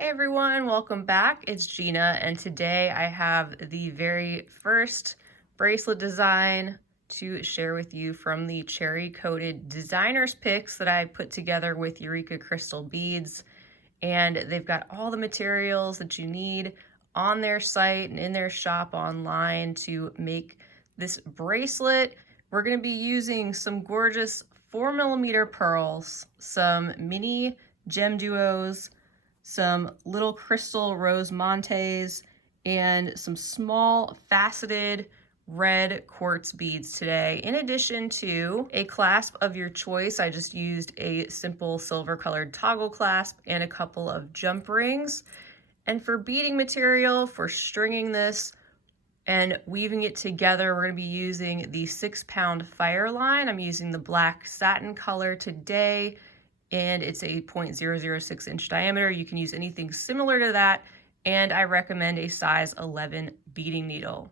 Hey everyone, welcome back. It's Gina, and today I have the very first bracelet design to share with you from the cherry coated designer's picks that I put together with Eureka Crystal Beads. And they've got all the materials that you need on their site and in their shop online to make this bracelet. We're going to be using some gorgeous 4mm pearls, some mini GemDuos, some little crystal rose Montees, and some small faceted red quartz beads today, in addition to a clasp of your choice. I just used a simple silver colored toggle clasp and a couple of jump rings. And for beading material, for stringing this and weaving it together, we're going to be using the 6-pound Fireline. I'm using the black satin color today, and it's a 0.006 inch diameter. You can use anything similar to that, and I recommend a size 11 beading needle.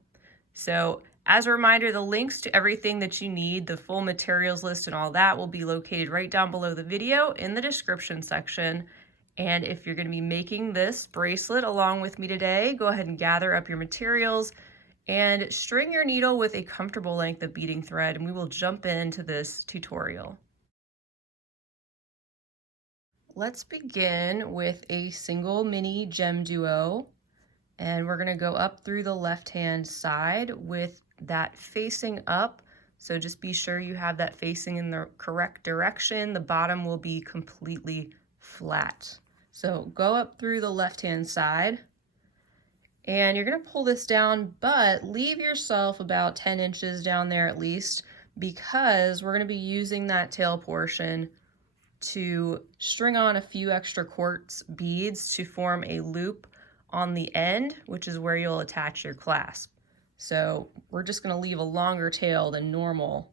So as a reminder, the links to everything that you need, the full materials list and all that, will be located right down below the video in the description section. And if you're going to be making this bracelet along with me today, go ahead and gather up your materials and string your needle with a comfortable length of beading thread, and we will jump into this tutorial. Let's begin with a single mini GemDuo, and we're going to go up through the left-hand side with that facing up. So just be sure you have that facing in the correct direction. The bottom will be completely flat. So go up through the left-hand side, and you're going to pull this down, but leave yourself about 10 inches down there at least, because we're going to be using that tail portion to string on a few extra quartz beads to form a loop on the end, which is where you'll attach your clasp. So we're just going to leave a longer tail than normal.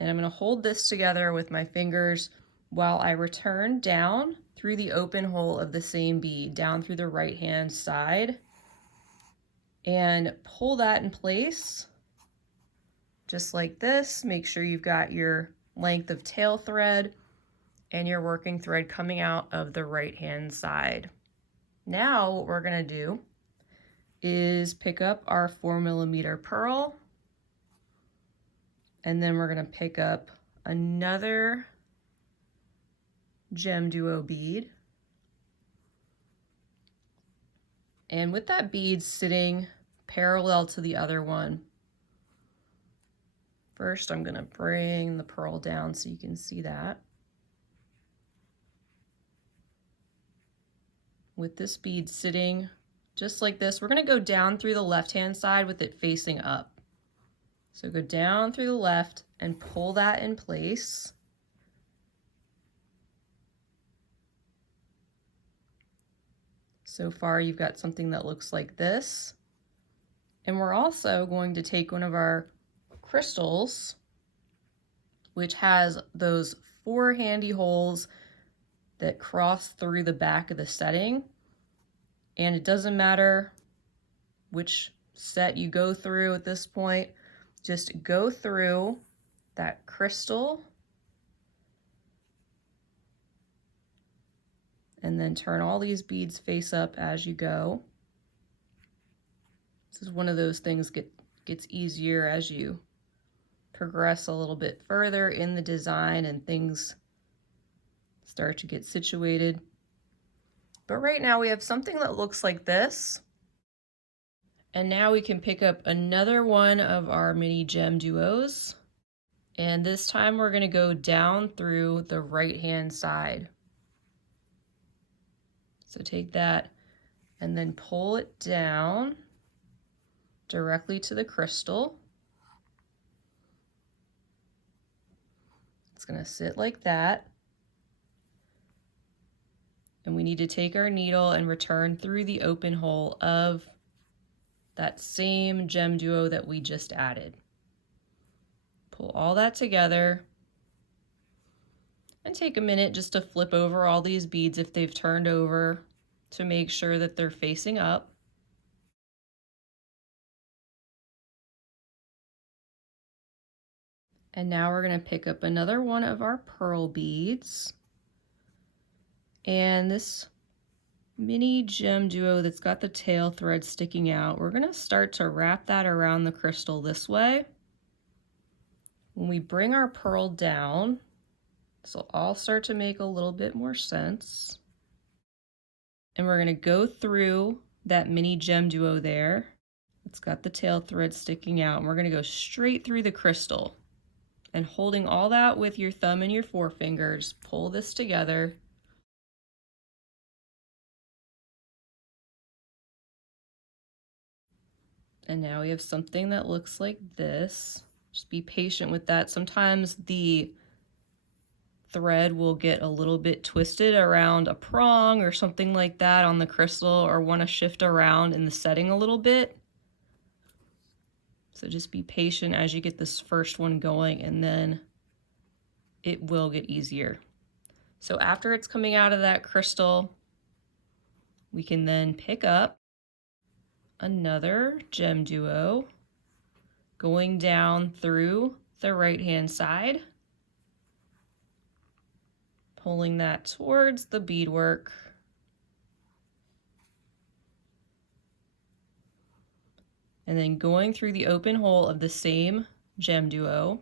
And I'm going to hold this together with my fingers while I return down through the open hole of the same bead, down through the right-hand side, and pull that in place just like this. Make sure you've got your length of tail thread and your working thread coming out of the right-hand side. Now what we're going to do is pick up our 4mm pearl, and then we're going to pick up another GemDuo bead. And with that bead sitting parallel to the other one, first I'm going to bring the pearl down so you can see that. With this bead sitting just like this, we're going to go down through the left-hand side with it facing up. So go down through the left and pull that in place. So far you've got something that looks like this. And we're also going to take one of our crystals, which has those 4 handy holes that cross through the back of the setting. And it doesn't matter which set you go through at this point, just go through that crystal and then turn all these beads face up as you go. This is one of those things gets easier as you progress a little bit further in the design and things start to get situated. But right now we have something that looks like this. And now we can pick up another one of our mini GemDuos. And this time we're going to go down through the right-hand side. So take that and then pull it down directly to the crystal. It's going to sit like that. And we need to take our needle and return through the open hole of that same GemDuo that we just added. Pull all that together and take a minute just to flip over all these beads if they've turned over to make sure that they're facing up. And now we're going to pick up another one of our pearl beads. And this mini GemDuo that's got the tail thread sticking out, we're going to start to wrap that around the crystal this way. When we bring our pearl down, this will all start to make a little bit more sense. And we're going to go through that mini GemDuo there. It's got the tail thread sticking out, and we're going to go straight through the crystal. And holding all that with your thumb and your forefingers, pull this together. And now we have something that looks like this. Just be patient with that. Sometimes the thread will get a little bit twisted around a prong or something like that on the crystal, or want to shift around in the setting a little bit. So just be patient as you get this first one going, and then it will get easier. So after it's coming out of that crystal, we can then pick up another GemDuo, going down through the right-hand side, pulling that towards the beadwork. And then going through the open hole of the same GemDuo.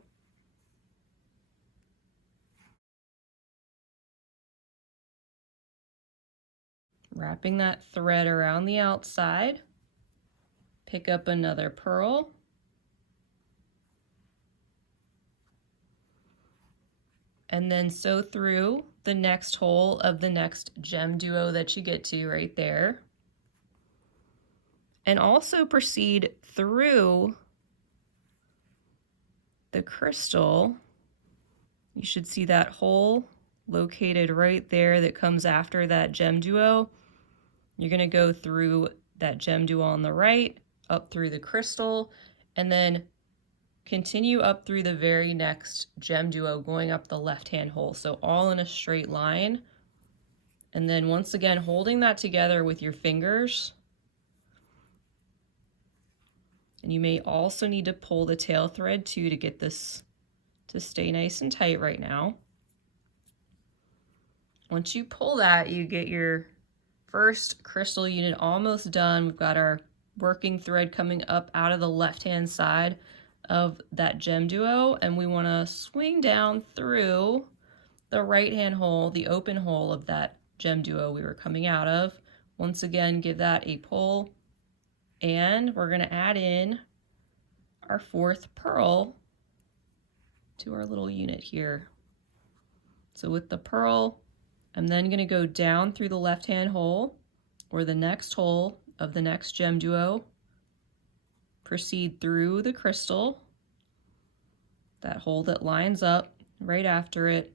Wrapping that thread around the outside. Pick up another pearl. And then sew through the next hole of the next GemDuo that you get to right there. And also proceed through the crystal. You should see that hole located right there that comes after that GemDuo. You're going to go through that GemDuo on the right, up through the crystal, and then continue up through the very next GemDuo, going up the left-hand hole. So all in a straight line. And then once again, holding that together with your fingers. And you may also need to pull the tail thread too to get this to stay nice and tight right now. Once you pull that, you get your first crystal unit almost done. We've got our working thread coming up out of the left-hand side of that GemDuo, and we want to swing down through the right-hand hole, the open hole of that GemDuo we were coming out of. Once again, give that a pull. And we're going to add in our fourth pearl to our little unit here. So with the pearl, I'm then going to go down through the left-hand hole, or the next hole of the next GemDuo, proceed through the crystal, that hole that lines up right after it,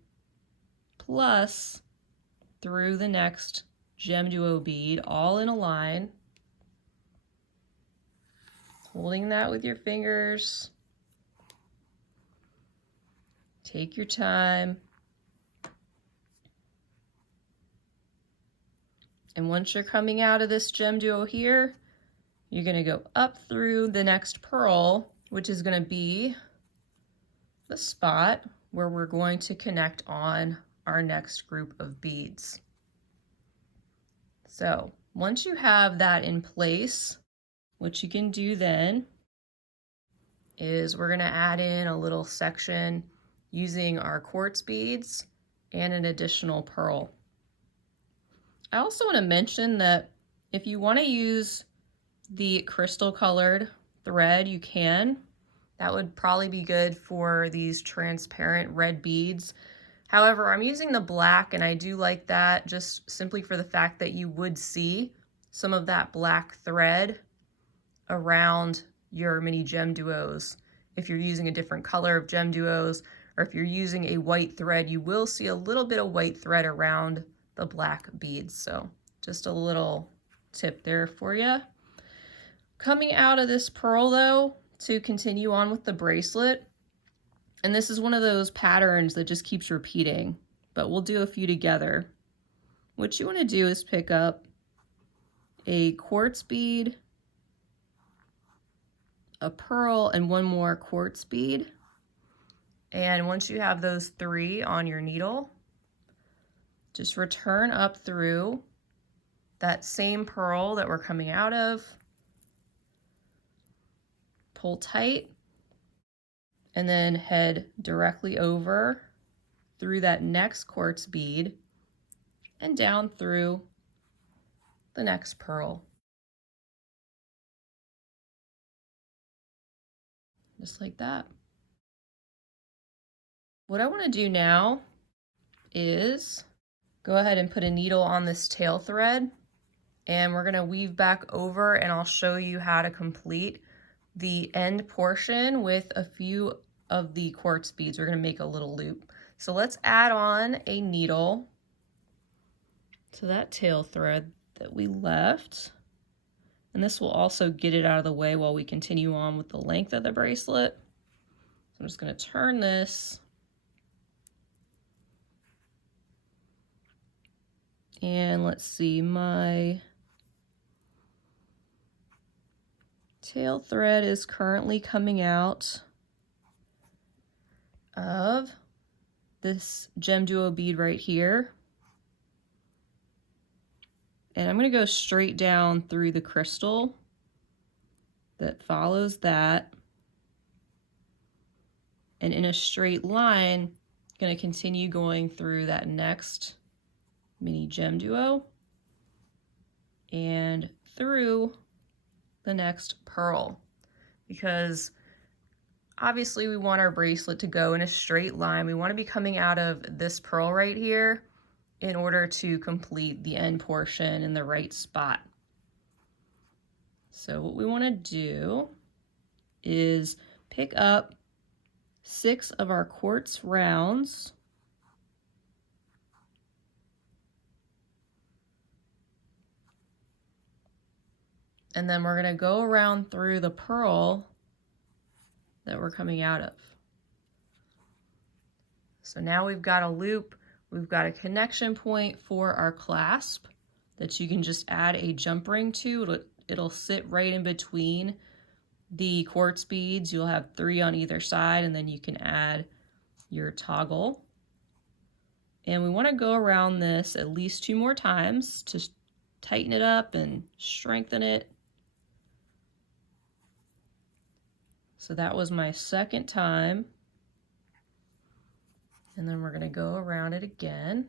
plus through the next GemDuo bead, all in a line. Holding that with your fingers. Take your time. And once you're coming out of this GemDuo here, you're going to go up through the next pearl, which is going to be the spot where we're going to connect on our next group of beads. So once you have that in place, what you can do then is we're going to add in a little section using our quartz beads and an additional pearl. I also want to mention that if you want to use the crystal colored thread, you can. That would probably be good for these transparent red beads. However, I'm using the black, and I do like that just simply for the fact that you would see some of that black thread around your mini GemDuos. If you're using a different color of GemDuos, or if you're using a white thread, you will see a little bit of white thread around the black beads. So just a little tip there for you. Coming out of this pearl though, to continue on with the bracelet, and this is one of those patterns that just keeps repeating, but we'll do a few together. What you want to do is pick up a quartz bead, a pearl, and one more quartz bead. And once you have those three on your needle, just return up through that same pearl that we're coming out of, pull tight, and then head directly over through that next quartz bead and down through the next pearl. Just like that. What I want to do now is go ahead and put a needle on this tail thread, and we're going to weave back over, and I'll show you how to complete the end portion with a few of the quartz beads. We're going to make a little loop. So let's add on a needle to that tail thread that we left. And this will also get it out of the way while we continue on with the length of the bracelet. So I'm just going to turn this. And let's see, my tail thread is currently coming out of this GemDuo bead right here. And I'm going to go straight down through the crystal that follows that. And in a straight line, I'm going to continue going through that next mini GemDuo and through the next pearl, because obviously we want our bracelet to go in a straight line. We want to be coming out of this pearl right here in order to complete the end portion in the right spot. So what we want to do is pick up 6 of our quartz rounds, and then we're going to go around through the pearl that we're coming out of. So now we've got a loop, we've got a connection point for our clasp that you can just add a jump ring to. It'll sit right in between the quartz beads. You'll have 3 on either side, and then you can add your toggle. And we want to go around this at least 2 more times to tighten it up and strengthen it. So that was my second time. And then we're going to go around it again.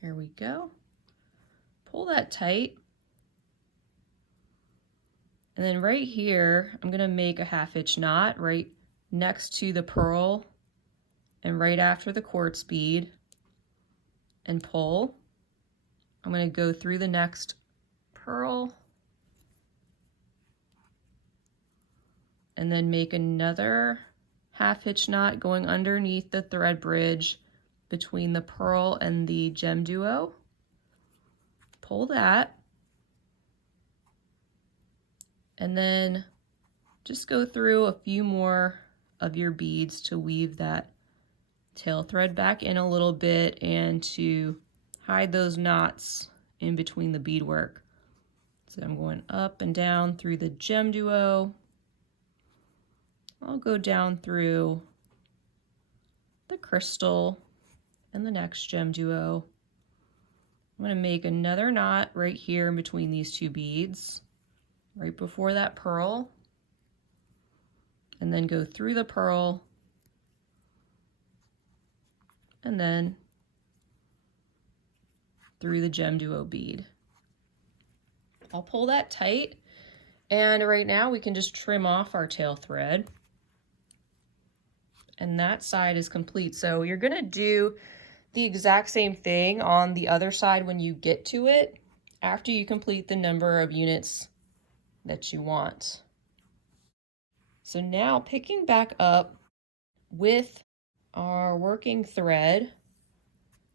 Here we go. Pull that tight. And then right here, I'm going to make a 1/2 inch knot right next to the pearl and right after the quartz bead and pull. I'm going to go through the next pearl and then make another 1/2 inch knot going underneath the thread bridge between the pearl and the GemDuo. Pull that, and then just go through a few more of your beads to weave that tail thread back in a little bit and to hide those knots in between the beadwork. So I'm going up and down through the GemDuo. I'll go down through the crystal and the next GemDuo. I'm going to make another knot right here in between these 2 beads, right before that pearl, and then go through the pearl, and then through the GemDuo bead. I'll pull that tight, and right now we can just trim off our tail thread. And that side is complete. So you're going to do the exact same thing on the other side when you get to it, after you complete the number of units that you want. So now picking back up with our working thread,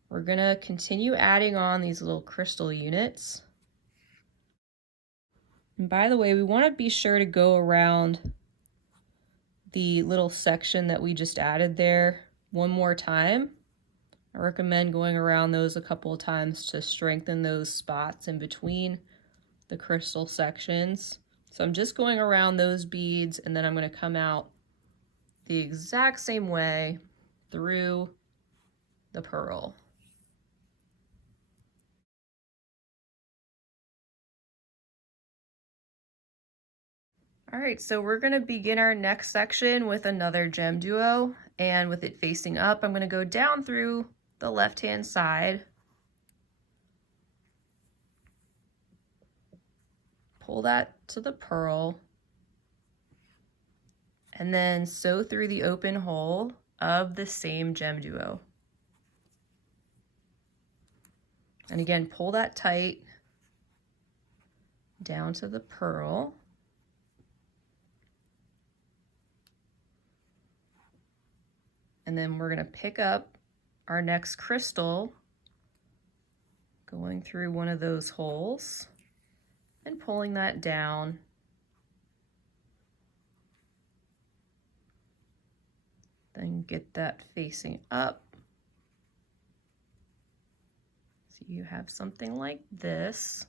we're going to continue adding on these little crystal units. And by the way, we want to be sure to go around the little section that we just added there one more time. I recommend going around those a couple of times to strengthen those spots in between the crystal sections. So I'm just going around those beads, and then I'm going to come out the exact same way through the pearl. All right, so we're gonna begin our next section with another GemDuo, and with it facing up, I'm gonna go down through the left-hand side, pull that to the pearl, and then sew through the open hole of the same GemDuo. And again, pull that tight down to the pearl. And then we're gonna pick up our next crystal, going through one of those holes and pulling that down. Then get that facing up. So you have something like this.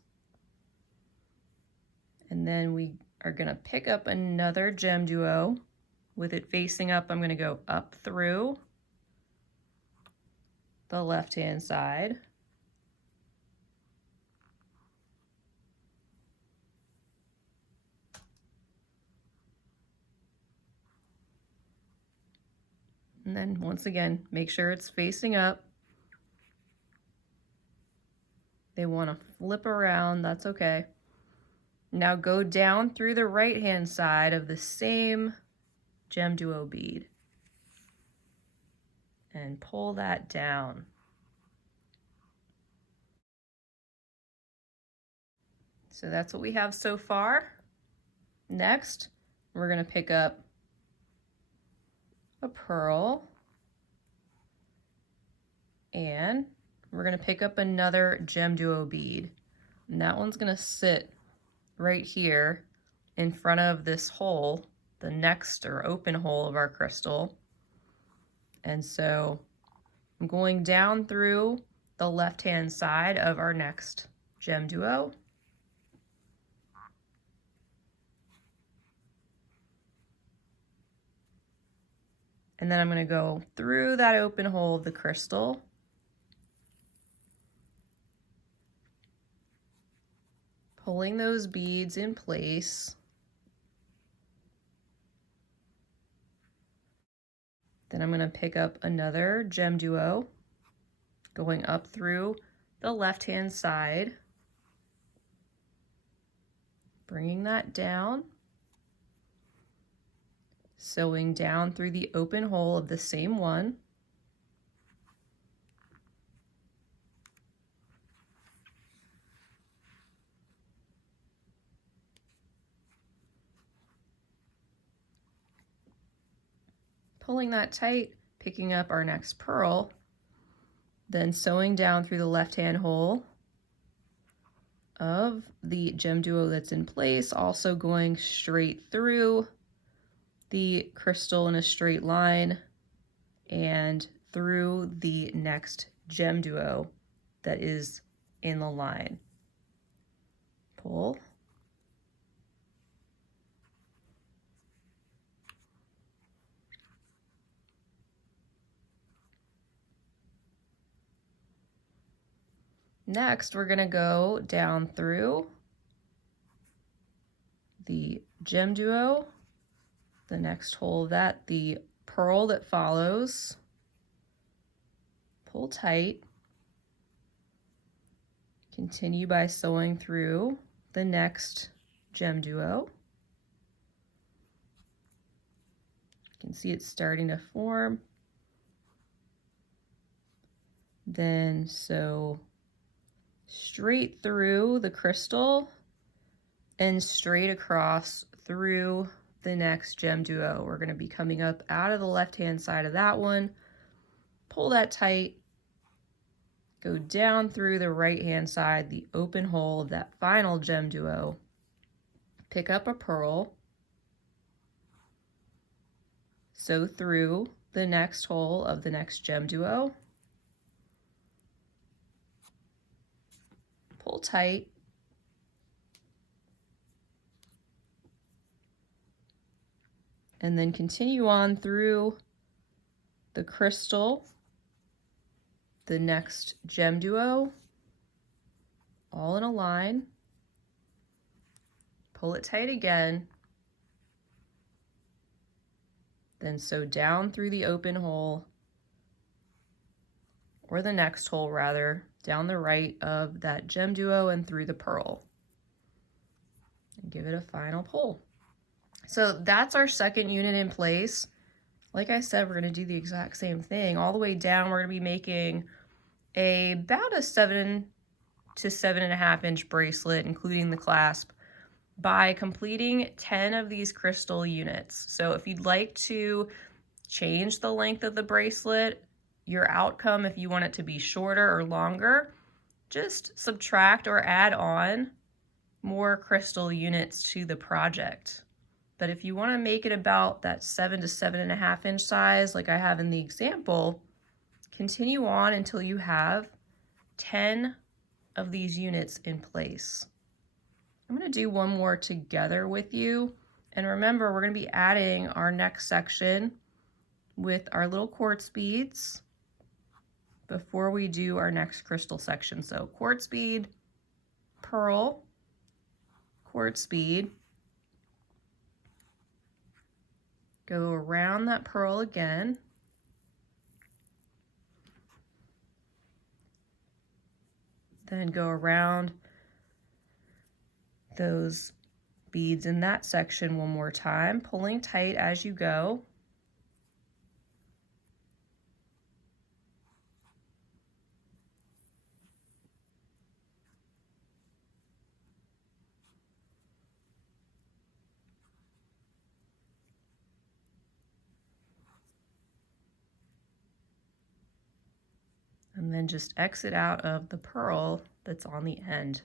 And then we are gonna pick up another GemDuo. With it facing up, I'm gonna go up through the left-hand side. And then once again, make sure it's facing up. They wanna flip around, that's okay. Now go down through the right-hand side of the same GemDuo bead and pull that down. So that's what we have so far. Next, we're gonna pick up a pearl and we're gonna pick up another GemDuo bead. And that one's gonna sit right here in front of this hole, the next or open hole of our crystal. And so I'm going down through the left-hand side of our next GemDuo. And then I'm going to go through that open hole of the crystal. Pulling those beads in place. Then I'm going to pick up another GemDuo, going up through the left-hand side, bringing that down, sewing down through the open hole of the same one, pulling that tight, picking up our next pearl, then sewing down through the left-hand hole of the GemDuo that's in place, also going straight through the crystal in a straight line and through the next GemDuo that is in the line. Pull. Next, we're gonna go down through the GemDuo, the next hole of that, the pearl that follows, pull tight, continue by sewing through the next GemDuo. You can see it's starting to form. Then sew straight through the crystal and straight across through the next GemDuo. We're going to be coming up out of the left-hand side of that one. Pull that tight. Go down through the right-hand side, the open hole of that final GemDuo. Pick up a pearl. Sew through the next hole of the next GemDuo. Pull tight. And then continue on through the crystal the next GemDuo all in a line, pull it tight again, then sew down through the open hole, or the next hole rather, down the right of that GemDuo and through the purl. And give it a final pull. So that's our second unit in place. Like I said, we're going to do the exact same thing. All the way down, we're going to be making about a 7 to 7.5 inch bracelet, including the clasp, by completing 10 of these crystal units. So if you'd like to change the length of the bracelet, your outcome, if you want it to be shorter or longer, just subtract or add on more crystal units to the project. But if you want to make it about that 7 to 7.5 inch size, like I have in the example, continue on until you have 10 of these units in place. I'm going to do one more together with you. And remember, we're going to be adding our next section with our little quartz beads before we do our next crystal section. So quartz bead, pearl, quartz bead, go around that pearl again, then go around those beads in that section one more time, pulling tight as you go. And then just exit out of the pearl that's on the end.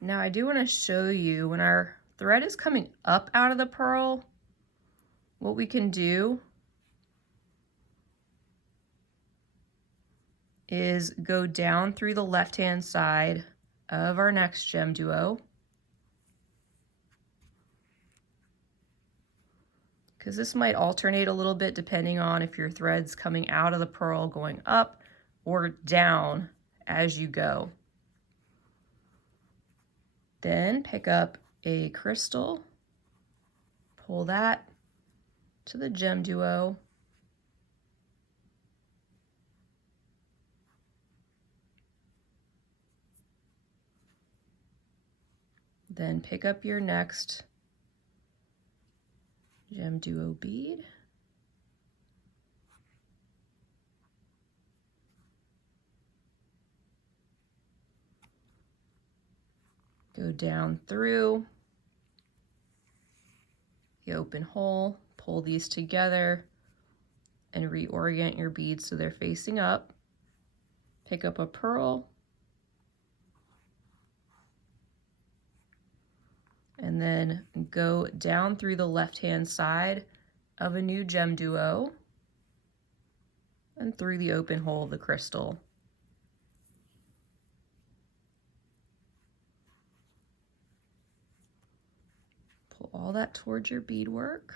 Now I do want to show you when our thread is coming up out of the pearl, what we can do is go down through the left-hand side of our next GemDuo, because this might alternate a little bit depending on if your thread's coming out of the pearl going up or down as you go. Then pick up a crystal, pull that to the GemDuo, then pick up your next GemDuo bead, go down through the open hole, pull these together and reorient your beads so they're facing up. Pick up a pearl and then go down through the left-hand side of a new GemDuo and through the open hole of the crystal. Pull all that towards your beadwork.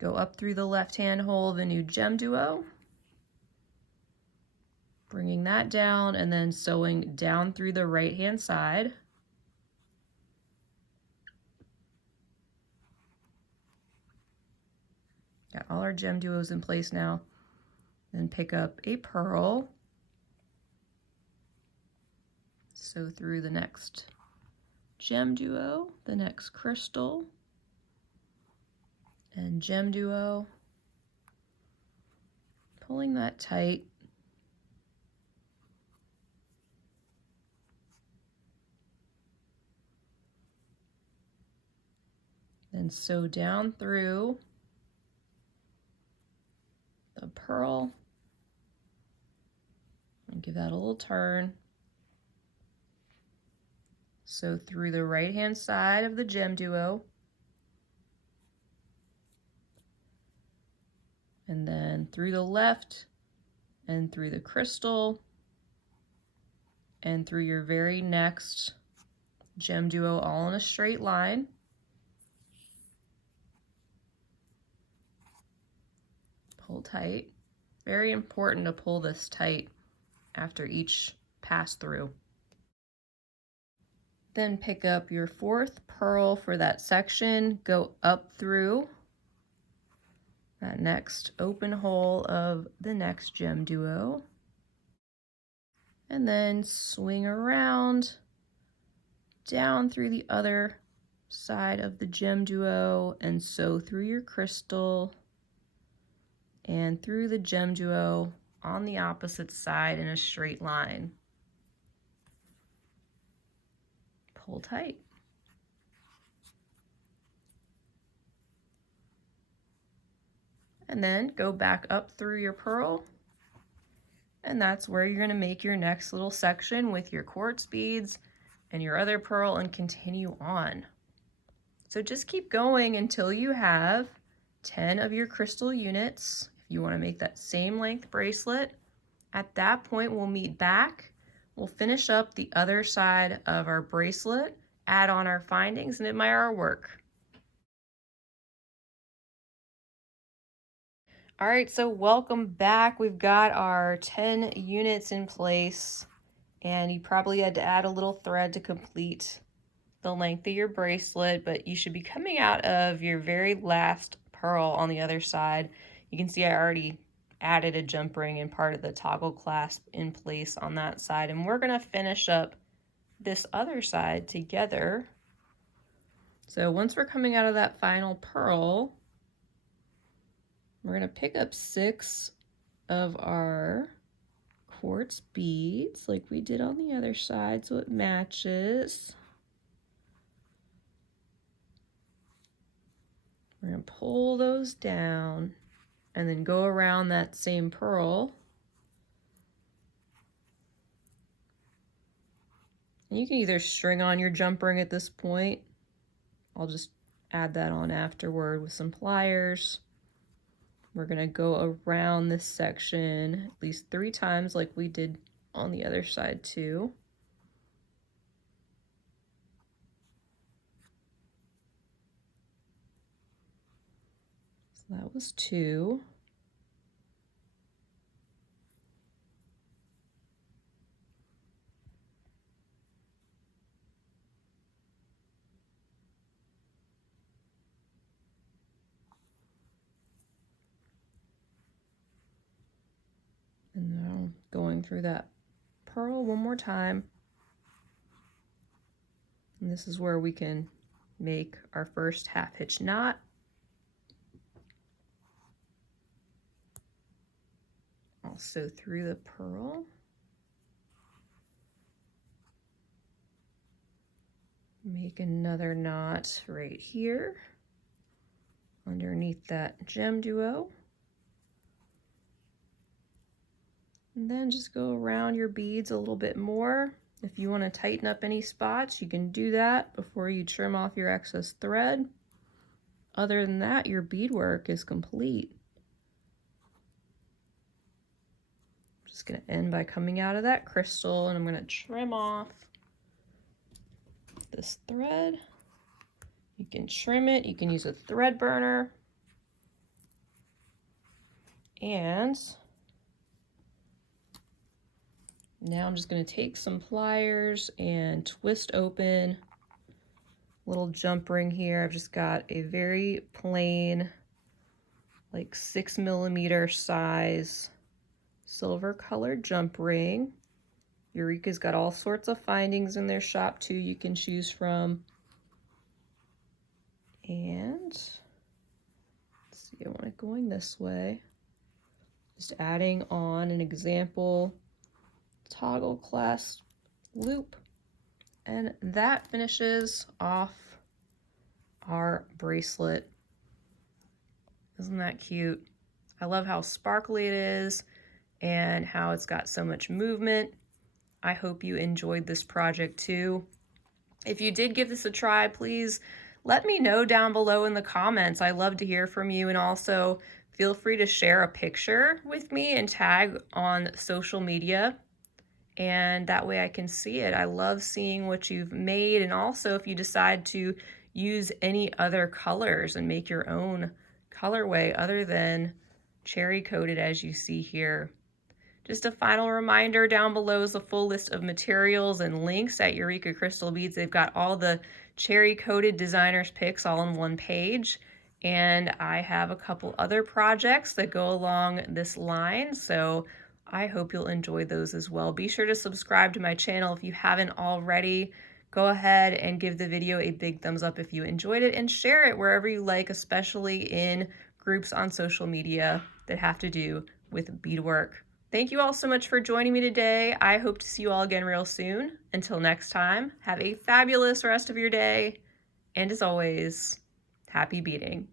Go up through the left-hand hole of a new GemDuo, bringing that down and then sewing down through the right-hand side. Got all our GemDuos in place now. Then pick up a pearl, sew through the next GemDuo, the next crystal, and GemDuo, pulling that tight. Then sew down through the pearl and give that a little turn. Sew through the right-hand side of the GemDuo, and then through the left and through the crystal and through your very next GemDuo all in a straight line. Pull tight. Very important to pull this tight after each pass through. Then pick up your 4th pearl for that section, go up through that next open hole of the next GemDuo, and then swing around down through the other side of the GemDuo and sew through your crystal and through the GemDuo on the opposite side in a straight line. Pull tight. And then go back up through your pearl, and that's where you're going to make your next little section with your quartz beads and your other pearl and continue on. So just keep going until you have 10 of your crystal units. If you want to make that same length bracelet, at that point we'll meet back. We'll finish up the other side of our bracelet, add on our findings, and admire our work. All right, so welcome back. We've got our 10 units in place, and you probably had to add a little thread to complete the length of your bracelet, but you should be coming out of your very last pearl on the other side. You can see I already added a jump ring and part of the toggle clasp in place on that side, and we're gonna finish up this other side together. So once we're coming out of that final pearl, we're gonna pick up 6 of our quartz beads like we did on the other side so it matches. We're gonna pull those down and then go around that same pearl. And you can either string on your jump ring at this point. I'll just add that on afterward with some pliers. We're gonna go around this section at least 3 times like we did on the other side too. So that was 2. And now going through that pearl one more time. And this is where we can make our first half hitch knot. Also through the pearl. Make another knot right here underneath that GemDuo. And then just go around your beads a little bit more. If you want to tighten up any spots, you can do that before you trim off your excess thread. Other than that, your beadwork is complete. I'm just going to end by coming out of that crystal, and I'm going to trim off this thread. You can trim it, you can use a thread burner, and now I'm just going to take some pliers and twist open a little jump ring here. I've just got a very plain, like 6mm size silver colored jump ring. Eureka's got all sorts of findings in their shop too you can choose from. And let's see, I want it going this way. Just adding on an example toggle clasp loop, and that finishes off our bracelet. Isn't that cute? I love how sparkly it is and how it's got so much movement. I hope you enjoyed this project too. If you did give this a try, please let me know down below in the comments. I love to hear from you, and also feel free to share a picture with me and tag on social media. and that way I can see it. I love seeing what you've made, and also if you decide to use any other colors and make your own colorway other than cherry coated as you see here. Just a final reminder, down below is the full list of materials and links at Eureka Crystal Beads. They've got all the cherry coated designers picks all on one page. And I have a couple other projects that go along this line, so I hope you'll enjoy those as well. Be sure to subscribe to my channel if you haven't already. Go ahead and give the video a big thumbs up if you enjoyed it, and share it wherever you like, especially in groups on social media that have to do with beadwork. Thank you all so much for joining me today. I hope to see you all again real soon. Until next time, have a fabulous rest of your day. And as always, happy beading.